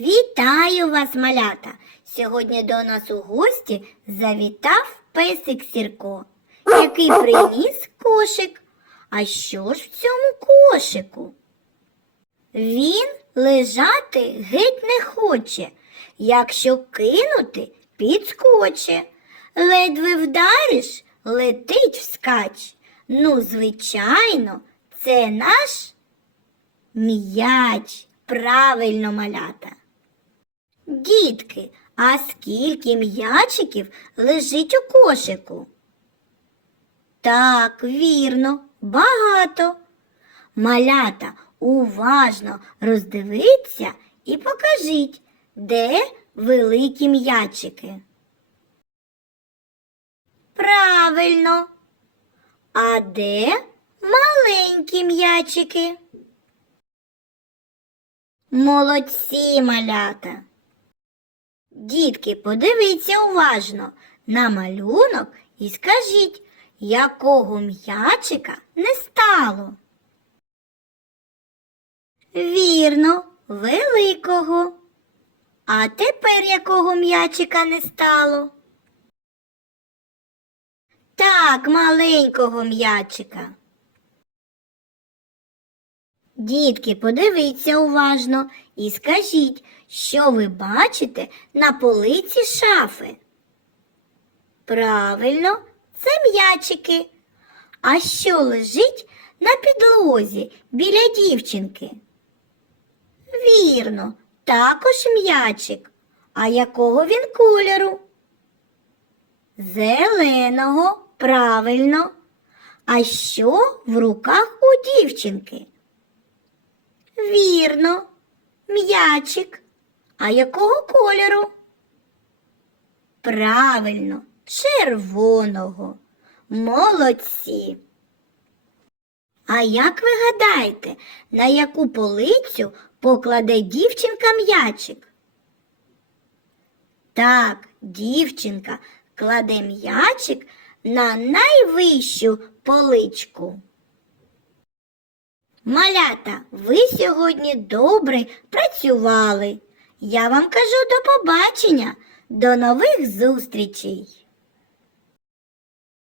Вітаю вас, малята! Сьогодні до нас у гості завітав песик Сірко, який приніс кошик. А що ж в цьому кошику? Він лежати геть не хоче, якщо кинути, підскоче. Ледве вдариш, летить вскач. Ну, звичайно, це наш м'яч. Правильно, малята. Дітки, а скільки м'ячиків лежить у кошику? Так, вірно, багато. Малята, уважно роздивіться і покажіть, де великі м'ячики. Правильно. А де маленькі м'ячики? Молодці, малята. Дітки, подивіться уважно на малюнок і скажіть, якого м'ячика не стало. Вірно, великого. А тепер якого м'ячика не стало? Так, маленького м'ячика. Дітки, подивіться уважно і скажіть, що ви бачите на полиці шафи. Правильно, це м'ячики. А що лежить на підлозі біля дівчинки? Вірно, також м'ячик. А якого він кольору? Зеленого, правильно. А що в руках у дівчинки? Вірно, м'ячик. А якого кольору? Правильно, червоного. Молодці. А як ви гадаєте, на яку полицю покладе дівчинка м'ячик? Так, дівчинка кладе м'ячик на найвищу поличку. Малята, ви сьогодні добре працювали. Я вам кажу до побачення, до нових зустрічей.